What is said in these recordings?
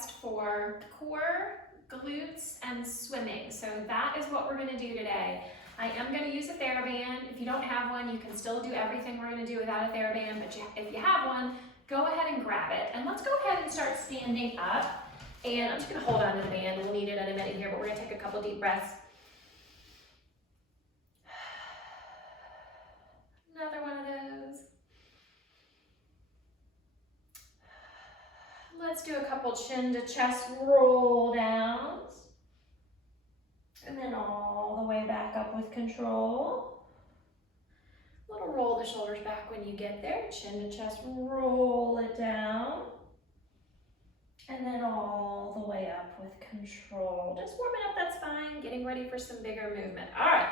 request for core, glutes, and swimming. So that is what we're gonna do today. I am gonna use a TheraBand. If you don't have one, you can still do everything we're gonna do without a TheraBand, but if you have one, go ahead and grab it. And let's go ahead and start standing up. And I'm just gonna hold on to the band. We'll need it in a minute here, but we're gonna take a couple deep breaths. Another one of those. Let's do a couple chin to chest roll downs. And then all the way back up with control. A little roll the shoulders back when you get there. Chin to chest, roll it down. And then all the way up with control. Just warming up that spine, getting ready for some bigger movement. All right,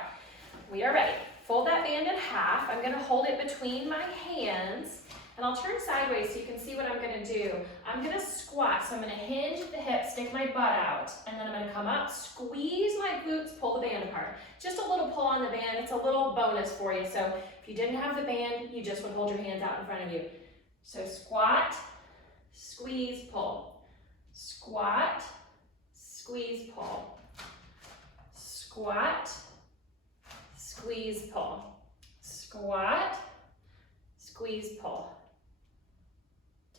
we are ready. Fold that band in half. I'm gonna hold it between my hands, and I'll turn sideways so you can see what I'm gonna do. I'm gonna squat, so I'm gonna hinge at the hips, stick my butt out, and then I'm gonna come up, squeeze my glutes, pull the band apart. Just a little pull on the band, it's a little bonus for you. So if you didn't have the band, you just would hold your hands out in front of you. So squat, squeeze, pull. Squat, squeeze, pull. Squat, squeeze, pull. Squat, squeeze, pull.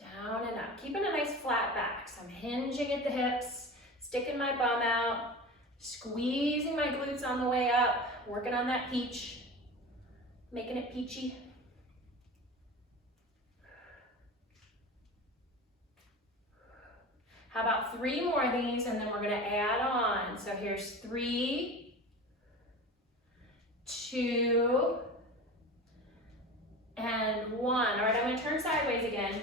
Down and up. Keeping a nice flat back. So I'm hinging at the hips, sticking my bum out, squeezing my glutes on the way up, working on that peach, making it peachy. How about 3 more of these, and then we're gonna add on. So here's 3, 2, and 1. All right, I'm gonna turn sideways again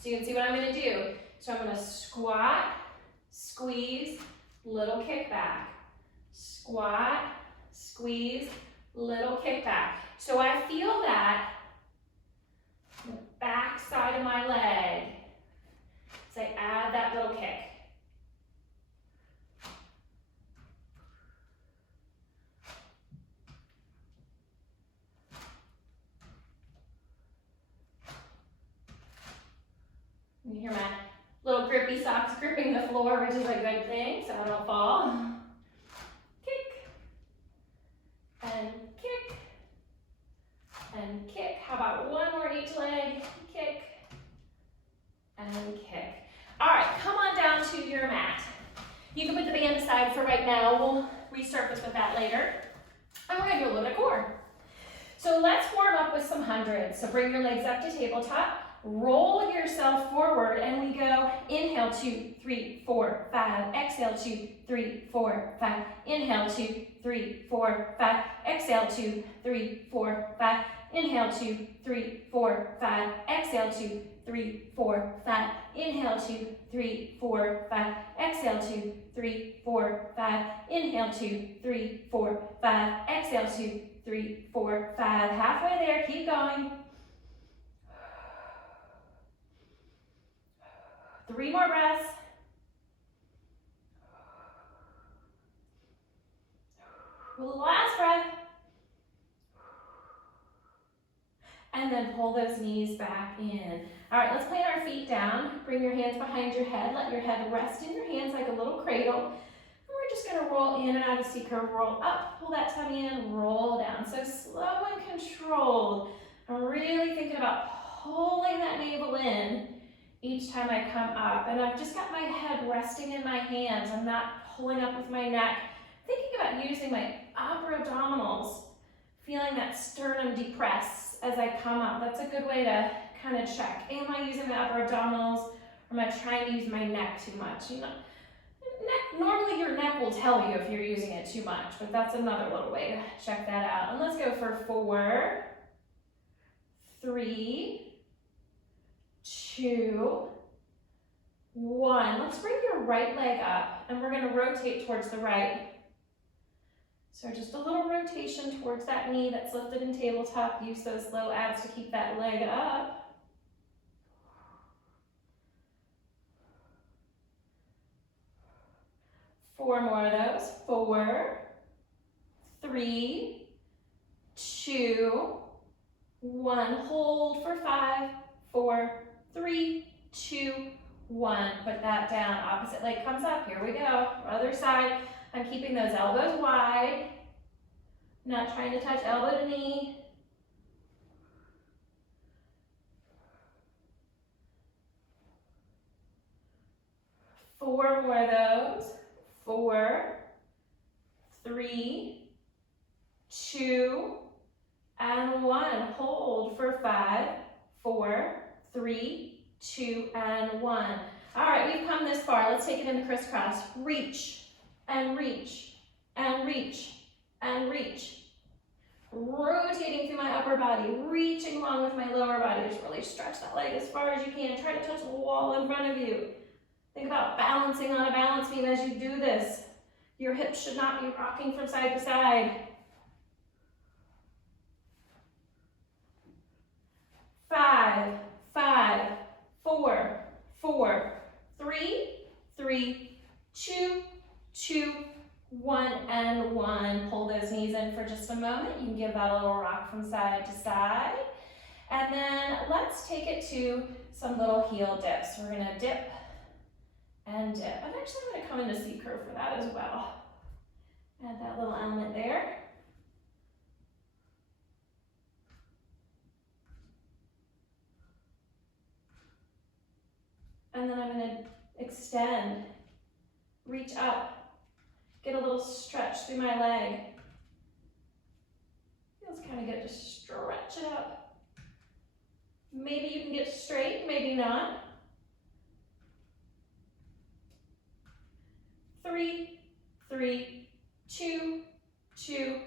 so you can see what I'm gonna do. So I'm gonna squat, squeeze, little kick back. Squat, squeeze, little kick back. So I feel that the back side of my leg. So I add that little kick. You hear my little grippy socks gripping the floor, which is a good thing, so I don't fall. Kick, and kick, and kick. How about 1 more each leg? Kick, and kick. All right, come on down to your mat. You can put the band aside for right now. We'll resurface with that later. And we're gonna do a little bit of core. So let's warm up with some hundreds. So bring your legs up to tabletop, roll yourself forward, and we go inhale 2, 3, 4, 5, exhale 2, 3, 4, 5, inhale 2, 3, 4, 5, exhale 2, 3, 4, 5, inhale 2, 3, 4, 5, exhale 2, 3, 4, 5, inhale 2, 3, 4, 5, exhale 2, 3, 4, 5, inhale 2, 3, 4, 5, exhale 2, 3, 4, 5. Halfway there, keep going. 3 more breaths. Last breath. And then pull those knees back in. All right, let's plant our feet down. Bring your hands behind your head. Let your head rest in your hands like a little cradle. And we're just gonna roll in and out of C-curve, roll up, pull that tummy in, roll down. So slow and controlled. I'm really thinking about pulling that navel in each time I come up. And I've just got my head resting in my hands. I'm not pulling up with my neck. Thinking about using my upper abdominals, feeling that sternum depress as I come up. That's a good way to kind of check. Am I using my upper abdominals, or am I trying to use my neck too much? You know, normally your neck will tell you if you're using it too much, but that's another little way to check that out. And let's go for 4, 3, 2, 1. Let's bring your right leg up, and we're gonna rotate towards the right. So just a little rotation towards that knee that's lifted in tabletop. Use those low abs to keep that leg up. Four more of those. 4, 3, 2, 1. Hold for 5, 4, 3, 2, 1. Put that down. Opposite leg comes up. Here we go. Other side. I'm keeping those elbows wide. Not trying to touch elbow to knee. Four more of those. 4, 3, 2, and 1. Hold for 5, 4, 3, 2, and 1. All right, we've come this far. Let's take it into crisscross. Reach, and reach, and reach, and reach. Rotating through my upper body, reaching along with my lower body. Just really stretch that leg as far as you can. Try to touch the wall in front of you. Think about balancing on a balance beam as you do this. Your hips should not be rocking from side to side. 5, 5, 4, 4, 3, 3, 2, 2, 1, and 1. Pull those knees in for just a moment. You can give that a little rock from side to side. And then let's take it to some little heel dips. We're gonna dip and dip. I'm actually gonna come into C curve for that as well. Add that little element there. And then I'm gonna extend, reach up, get a little stretch through my leg. Feels kind of good, just stretch it up. Maybe you can get straight, maybe not. 3, 3, 2, 2,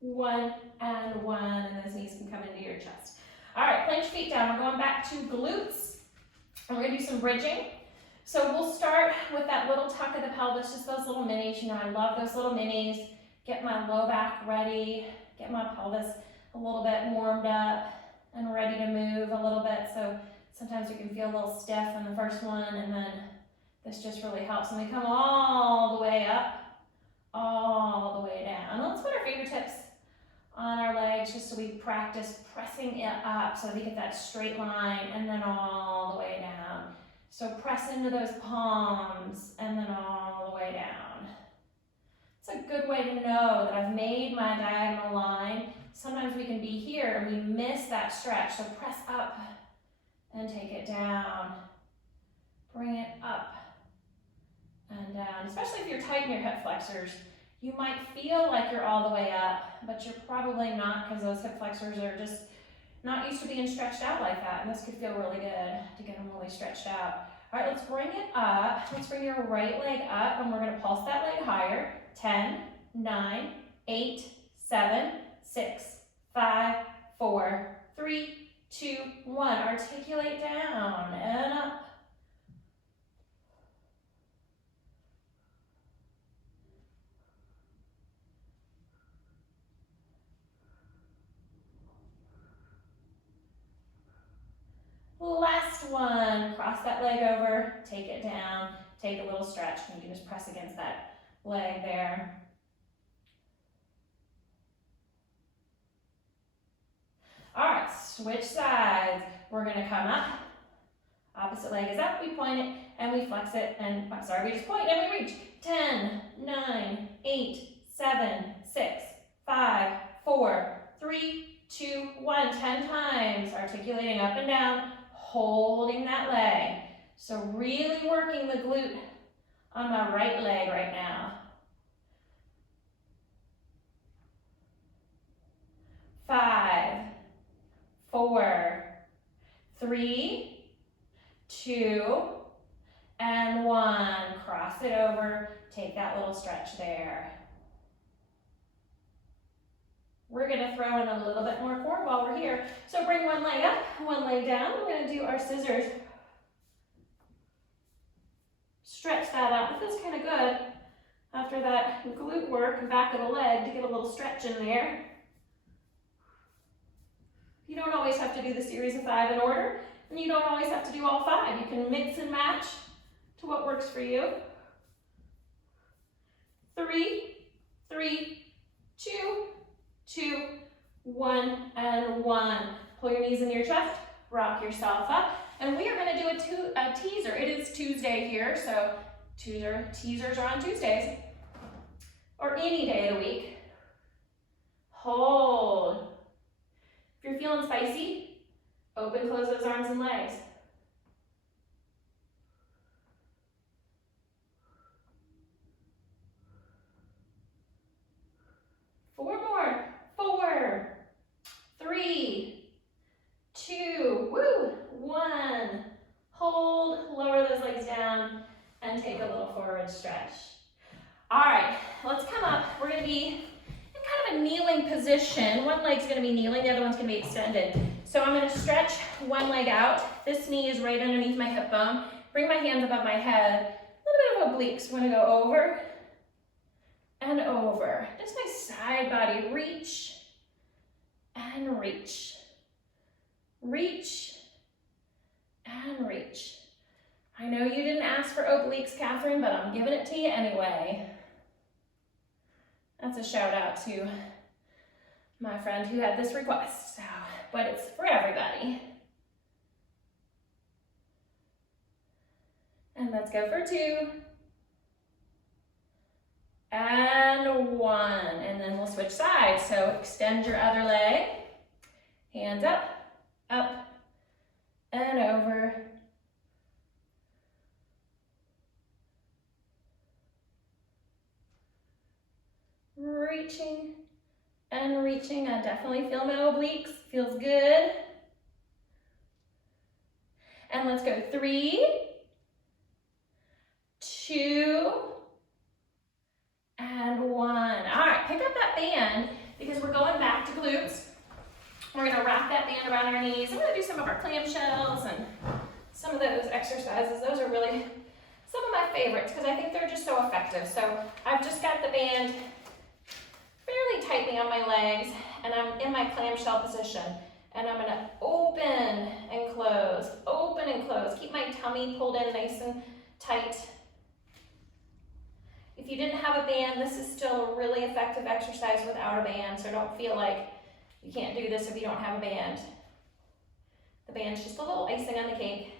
1, and 1, and those knees can come into your chest. All right, plant your feet down. We're going back to glutes, and we're gonna do some bridging. So we'll start with that little tuck of the pelvis, just those little minis. You know, I love those little minis. Get my low back ready, get my pelvis a little bit warmed up and ready to move a little bit. So sometimes you can feel a little stiff in the first one, and then this just really helps. And we come all the way up, all the way down. And let's put our fingertips on our legs just so we practice pressing it up so we get that straight line, and then all the way down. So press into those palms and then all the way down. It's a good way to know that I've made my diagonal line. Sometimes we can be here and we miss that stretch. So press up and take it down. Bring it up and down. Especially if you're tight in your hip flexors, you might feel like you're all the way up, but you're probably not, because those hip flexors are just not used to being stretched out like that. And this could feel really good to get them really stretched out. All right, let's bring it up. Let's bring your right leg up, and we're gonna pulse that leg higher. 10, 9, 8, 7, 6, 5, 4, 3, 2, 1. Articulate down and up. Last one, cross that leg over, take it down, take a little stretch, and you can just press against that leg there. All right, switch sides. We're gonna come up, opposite leg is up, we point it, and we flex it, and I'm sorry, we just point and we reach. 10, 9, 8, 7, 6, 5, 4, 3, 2, 1, 10 times, articulating up and down, holding that leg. So really working the glute on my right leg right now. 5, 4, 3, 2, and 1. Cross it over, take that little stretch there. We're gonna throw in a little bit more core while we're here. So bring one leg up, one leg down. We're gonna do our scissors. Stretch that out. It feels kind of good after that glute work and back of the leg to get a little stretch in there. You don't always have to do the series of 5 in order, and you don't always have to do all 5. You can mix and match to what works for you. 3, 3, 2, 2, 1, and 1. Pull your knees into your chest, rock yourself up. And we are gonna do a teaser. It is Tuesday here, so teasers are on Tuesdays, or any day of the week. Hold. If you're feeling spicy, open, close those arms and legs. Four more. 4, 3, 2, woo, 1. Hold, lower those legs down, and take a little forward stretch. All right, let's come up. We're gonna be in kind of a kneeling position. One leg's gonna be kneeling, the other one's gonna be extended. So I'm gonna stretch one leg out. This knee is right underneath my hip bone. Bring my hands above my head. A little bit of obliques. We're gonna go over and over. Just my side body. Reach and reach. Reach and reach. I know you didn't ask for obliques, Catherine, but I'm giving it to you anyway. That's a shout out to my friend who had this request, but it's for everybody. And let's go for 2. And 1. And then we'll switch sides. So extend your other leg. Hands up, up, and over. Reaching and reaching. I definitely feel my obliques. Feels good. And let's go 3, 2, and 1. All right, pick up that band because we're going back to glutes. We're gonna wrap that band around our knees. I'm gonna do some of our clamshells and some of those exercises. Those are really some of my favorites because I think they're just so effective. So I've just got the band fairly tightly on my legs and I'm in my clamshell position. And I'm gonna open and close, open and close. Keep my tummy pulled in nice and tight. If you didn't have a band, this is still a really effective exercise without a band, so don't feel like you can't do this if you don't have a band. The band's just a little icing on the cake.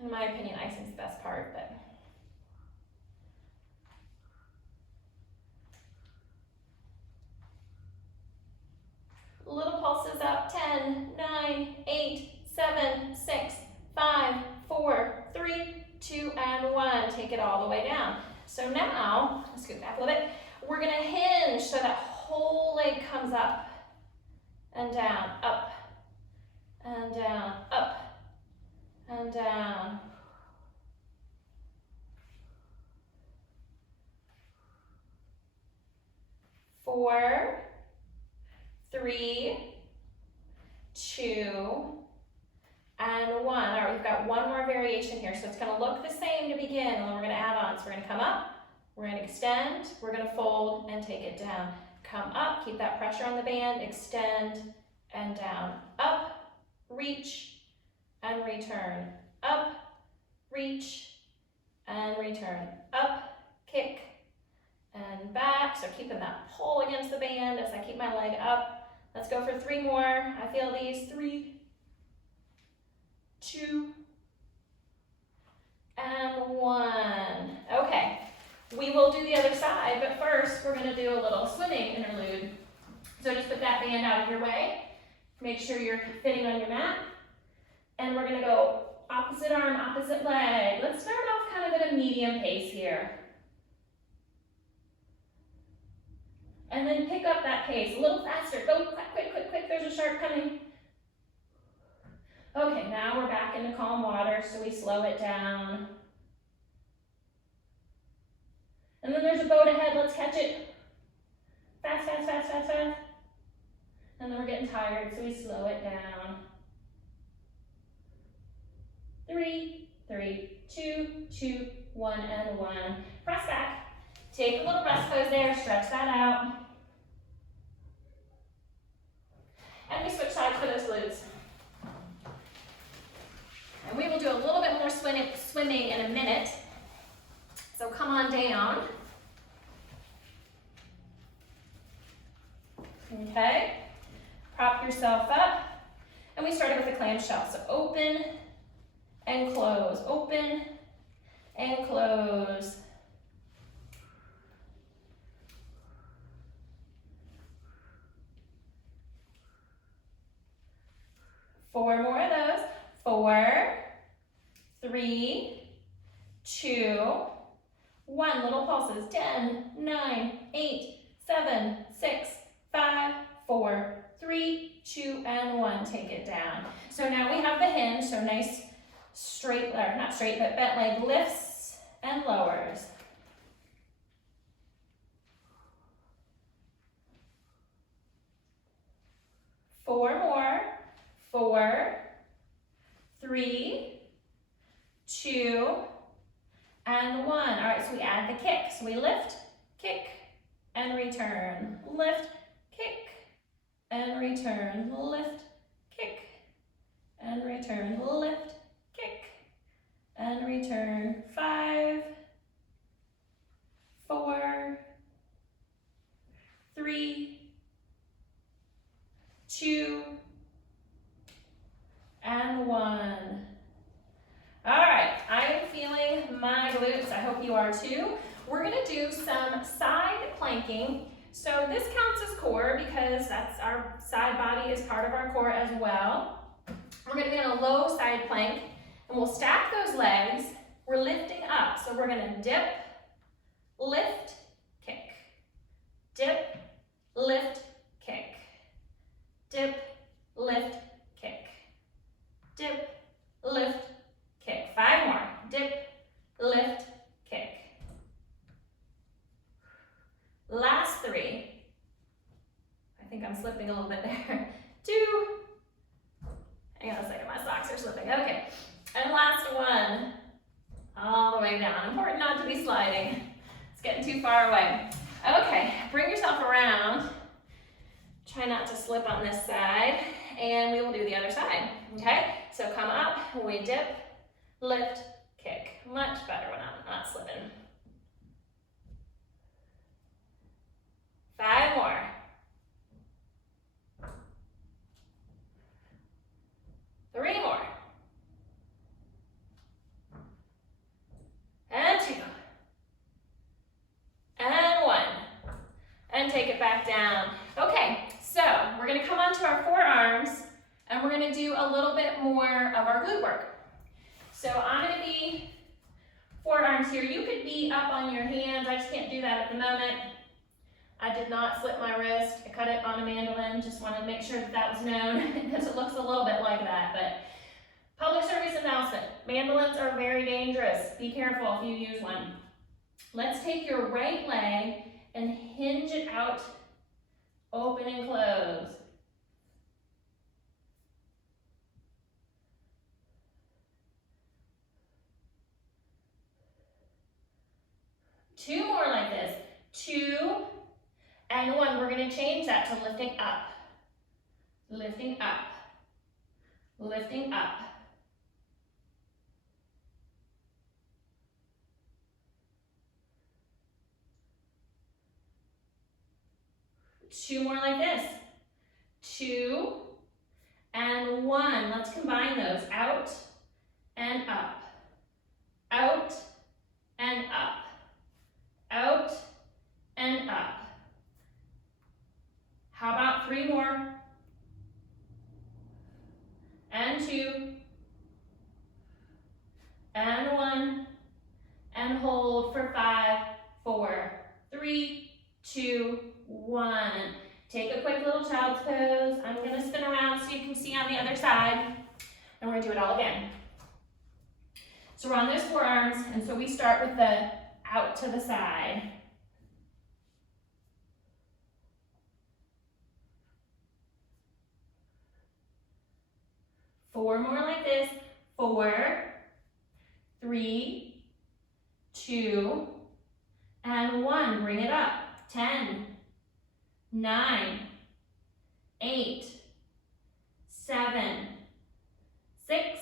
In my opinion, icing's the best part, but. Little pulses up, 10, 9, 8, 7, 6, 5, 4, 3, 2, and 1. Take it all the way down. So now, let's scoot back a little bit. We're gonna hinge so that whole leg comes up and down, up and down, up and down. Four, 3, 2, and 1. All right, we've got one more variation here. So it's gonna look the same to begin, and then we're gonna add on. So we're gonna come up, we're gonna extend, we're gonna fold and take it down. Come up, keep that pressure on the band, extend and down. Up, reach and return. Up, reach and return. Up, kick and back. So keeping that pull against the band as I keep my leg up. Let's go for 3 more. I feel these. 3, 2, and 1. Okay, we will do the other side, but first we're gonna do a little swimming interlude. So just put that band out of your way. Make sure you're fitting on your mat. And we're gonna go opposite arm, opposite leg. Let's start off kind of at a medium pace here. And then pick up that pace a little faster. Go quick, quick, quick. There's a shark coming. Okay, now we're back into calm water, so we slow it down. And then there's a boat ahead. Let's catch it. Fast, fast, fast, fast, fast. And then we're getting tired, so we slow it down. 3, 3, 2, 2, 1, and 1. Press back. Take a little rest pose there, stretch that out. And we switch sides for those glutes. And we will do a little bit more swimming in a minute. So come on down. Okay, prop yourself up. we started with a clamshell. So open and close, open and close. Four more of those. 4, 3, 2, 1. Little pulses. 10, 9, 8, 7, 6, 5, 4, 3, 2, and 1. Take it down. So now we have the hinge. So nice straight, or not straight, but bent leg lifts and lowers. Four more. 4, 3, 2, and 1. All right, so we add the kick. So we lift, kick, and return. Lift, kick, and return. Lift, kick, and return. Lift, kick, and return. 5, 4, 3, 2, and 1. All right, I am feeling my glutes. I hope you are too. We're gonna do some side planking. So this counts as core because that's our side body is part of our core as well. We're gonna be on a low side plank and we'll stack those legs. We're lifting up. So we're gonna dip, lift, kick. Dip, lift, kick. Dip, lift, kick. Dip, lift, kick. 5 more. Dip, lift, kick. Last 3. I think I'm slipping a little bit there. 2. Hang on a second, my socks are slipping. Okay. And last 1. All the way down. Important not to be sliding. It's getting too far away. Okay, bring yourself around. Try not to slip on this side. And we will do the other side, okay? So come up, we dip, lift, kick. Much better when I'm not slipping. 5 more. 3 more. And 2. And 1. And take it back down. Okay, so we're gonna come onto our forearms and we're gonna do a little bit more of our glute work. So I'm gonna be forearms here. You could be up on your hands. I just can't do that at the moment. I did not slip my wrist. I cut it on a mandolin. Just wanted to make sure that that was known because it looks a little bit like that. But public service announcement. Mandolins are very dangerous. Be careful if you use one. Let's take your right leg and hinge it out, open and close. Two more like this. 2 and 1. We're going to change that to lifting up. Lifting up. Lifting up. Two more like this. 2 and 1. Let's combine those. Out and up. Out and up. Out and up. How about 3 more? And 2. And 1. And hold for 5, 4, 3, 2, 1. Take a quick little child's pose. I'm going to spin around so you can see on the other side. And we're going to do it all again. So we're on those forearms, and so we start with the out to the side. Four more like this. 4, 3, 2, and 1. Bring it up. 10, 9, 8, 7, 6,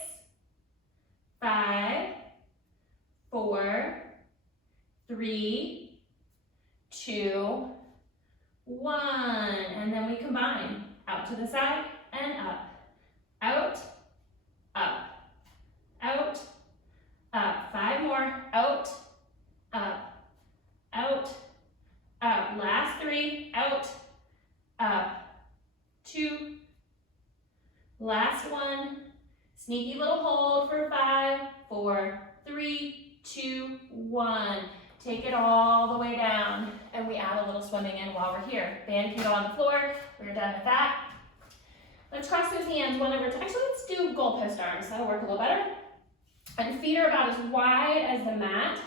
5, 4, 3, 2, 1. And then we combine. Out to the side and up. Out Last one. Sneaky little hold for 5, 4, 3, 2, 1. Take it all the way down, and we add a little swimming in while we're here. Band can go on the floor. We're done with that. Let's cross those hands one over. Actually, let's do goalpost arms. That'll work a little better. And feet are about as wide as the mat.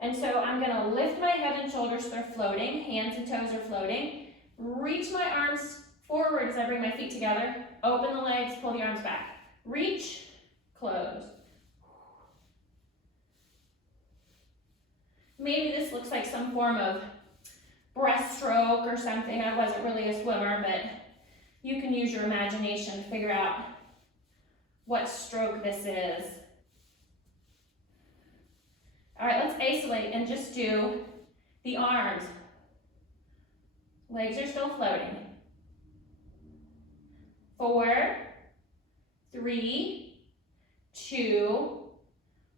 And so I'm going to lift my head and shoulders so they're floating. Hands and toes are floating. Reach my arms forward as I bring my feet together. Open the legs, pull the arms back. Reach, close. Maybe this looks like some form of breaststroke or something. I wasn't really a swimmer, but you can use your imagination to figure out what stroke this is. All right, let's isolate and just do the arms. Legs are still floating. 4, 3, 2,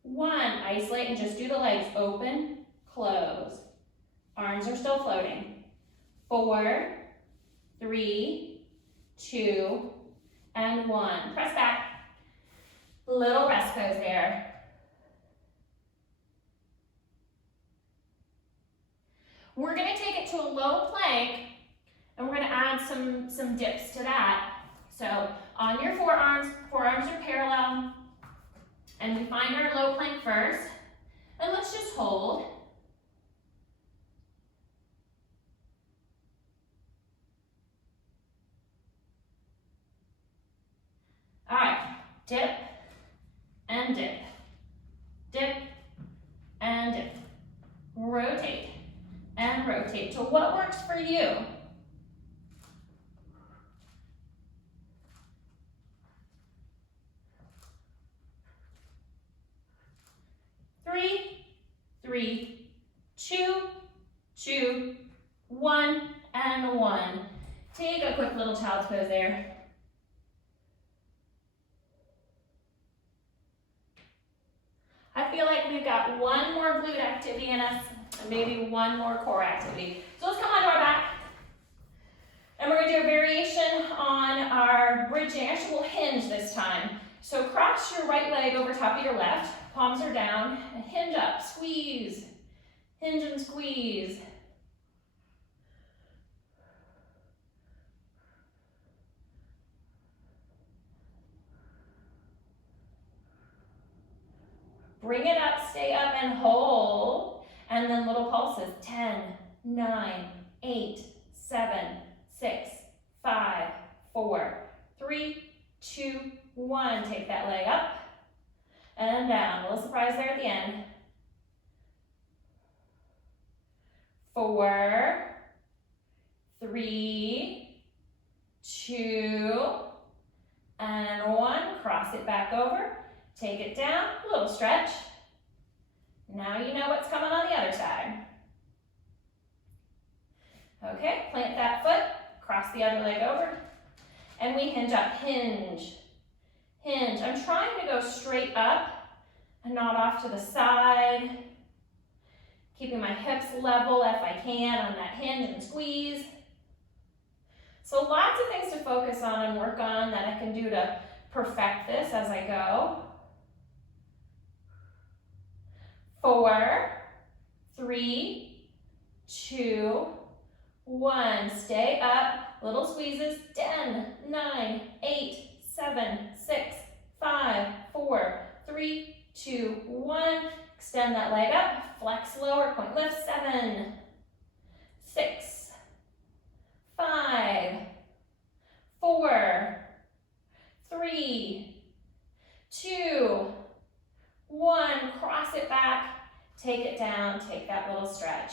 1. Isolate and just do the legs. Open, close. Arms are still floating. 4, 3, 2, and 1. Press back. Little rest pose there. We're going to take it to a low plank, and we're going to add some dips to that. So on your forearms are parallel, and we find our low plank first, and let's just hold. All right, dip and dip, dip and dip, rotate and rotate to what works for you. Three, 2, 2, 1, and 1. Take a quick little child's pose there. I feel like we've got one more glute activity in us, and maybe one more core activity. So let's come onto our back. And we're going to do a variation on our bridging. Actually, we'll hinge this time. So cross your right leg over top of your left. Palms are down, and hinge up, squeeze. Hinge and squeeze. Bring it up, stay up, and hold. And then little pulses. 10, 9, 8, 7, 6, 5, 4, 3, 2, 1. Take that leg up and down. A little surprise there at the end. 4, 3, 2, and 1. Cross it back over. Take it down. A little stretch. Now you know what's coming on the other side. Okay, plant that foot. Cross the other leg over. And we hinge up. Hinge. Hinge. I'm trying to go straight up and not off to the side. Keeping my hips level if I can on that hinge and squeeze. So lots of things to focus on and work on that I can do to perfect this as I go. 4, 3, 2, 1. Stay up. Little squeezes. 10, 9, 8, 7, 6, 5, 4, 3, 2, 1. Extend that leg up. Flex lower. Point lift. 7, 6, 5, 4, 3, 2, 1. Cross it back. Take it down. Take that little stretch.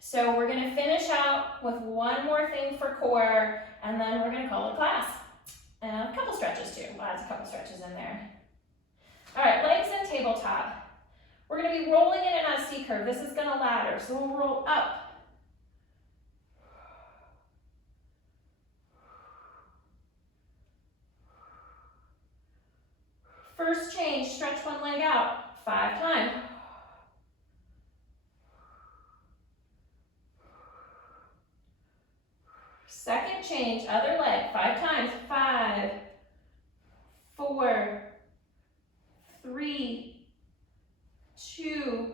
So we're going to finish out with one more thing for core, and then we're going to call it a class. And a couple stretches too. Well, there's a couple stretches in there. All right, legs and tabletop. We're going to be rolling in and out of C curve. This is going to ladder, so we'll roll up. First change, stretch one leg out 5 times. Second change, other leg, 5 times. 5, 4, 3, 2,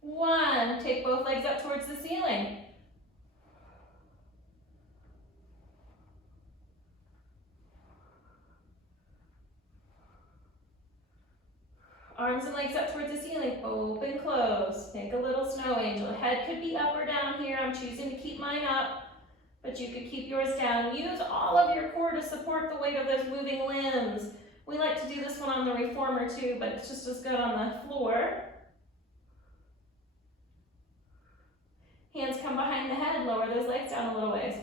1. Take both legs up towards the ceiling. Arms and legs up towards the ceiling, open, close. Make a little snow angel. Head could be up or down here. I'm choosing to keep mine up, but you could keep yours down. Use all of your core to support the weight of those moving limbs. We like to do this one on the reformer too, but it's just as good on the floor. Hands come behind the head, lower those legs down a little ways.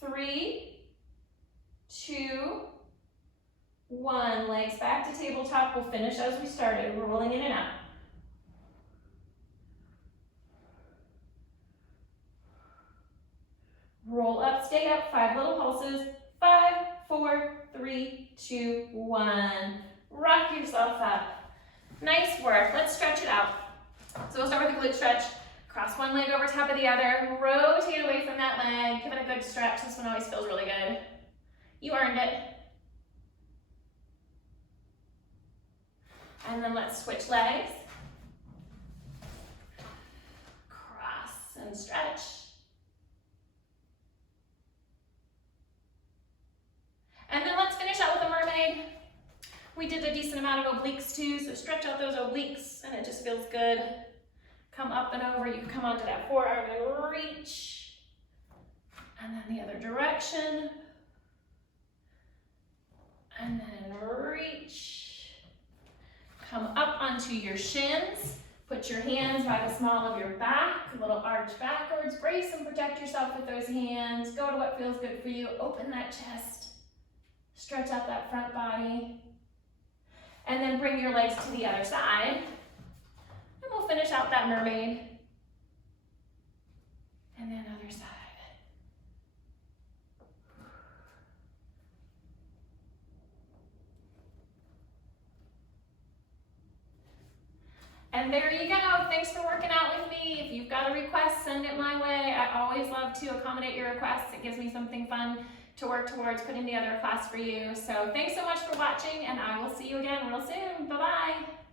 Three, 2, 1. Legs back to tabletop. We'll finish as we started, rolling in and out. Roll up, stay up, 5 little pulses. 5, 4, 3, 2, 1. Rock yourself up. Nice work. Let's stretch it out. So we'll start with the glute stretch. Cross one leg over top of the other. Rotate away from that leg. Give it a good stretch. This one always feels really good. You earned it. And then let's switch legs. Cross and stretch. And then let's finish out with a mermaid. We did a decent amount of obliques too, so stretch out those obliques and it just feels good. Come up and over. You can come onto that forearm and reach. And then the other direction. And then reach. Come up onto your shins. Put your hands by the small of your back. A little arch backwards. Brace and protect yourself with those hands. Go to what feels good for you. Open that chest. Stretch out that front body. And then bring your legs to the other side. And we'll finish out that mermaid. And then other side. And there you go. Thanks for working out with me. If you've got a request, send it my way. I always love to accommodate your requests. It gives me something fun to work towards putting together a class for you. So thanks so much for watching, and I will see you again real soon. Bye-bye.